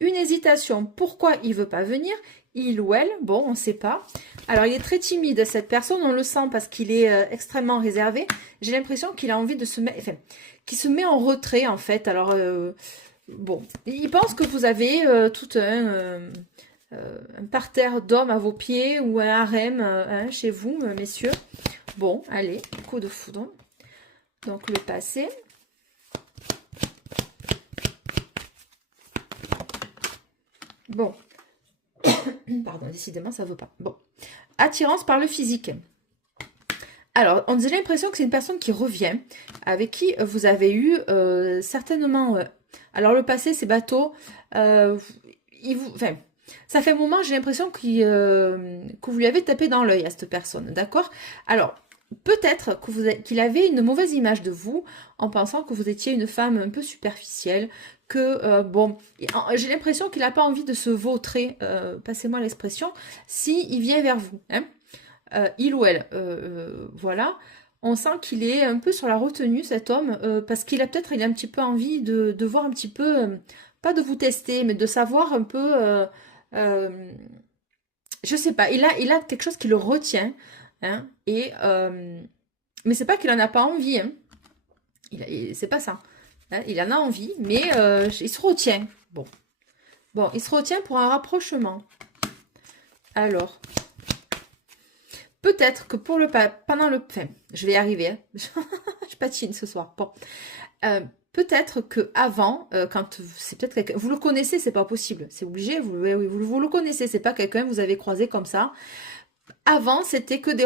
Une hésitation. Pourquoi il veut pas venir? Il ou elle, bon, on ne sait pas. Alors, il est très timide, cette personne, on le sent parce qu'il est extrêmement réservé. J'ai l'impression qu'il a envie de se mettre, enfin, qu'il se met en retrait, en fait. Alors, bon, il pense que vous avez tout un parterre d'hommes à vos pieds ou un harem hein, chez vous, messieurs. Bon, allez, coup de foudre. Donc, le passé. Bon, pardon, décidément, ça ne veut pas. Bon, attirance par le physique. Alors, on a l'impression que c'est une personne qui revient, avec qui vous avez eu certainement... alors, le passé, c'est bateau. Enfin, ça fait un moment, j'ai l'impression que vous lui avez tapé dans l'œil à cette personne, d'accord? Alors, peut-être qu'il avait une mauvaise image de vous, en pensant que vous étiez une femme un peu superficielle, que, bon, j'ai l'impression qu'il n'a pas envie de se vautrer, passez-moi l'expression, s'il vient vers vous, hein? Il ou elle, voilà. On sent qu'il est un peu sur la retenue, cet homme, parce qu'il a peut-être, il a un petit peu envie de voir un petit peu, pas de vous tester, mais de savoir un peu, euh, je sais pas, il a quelque chose qui le retient, hein, mais c'est pas qu'il en a pas envie, hein. C'est pas ça. Hein, il en a envie, mais il se retient. Bon, bon, il se retient pour un rapprochement. Alors. Peut-être que pendant le... Enfin, je vais y arriver. Hein. Je patine ce soir. Bon. Peut-être que avant, quand c'est peut-être quelqu'un... Vous le connaissez, c'est pas possible. C'est obligé, oui, vous le connaissez. C'est pas quelqu'un que vous avez croisé comme ça. Avant, c'était que des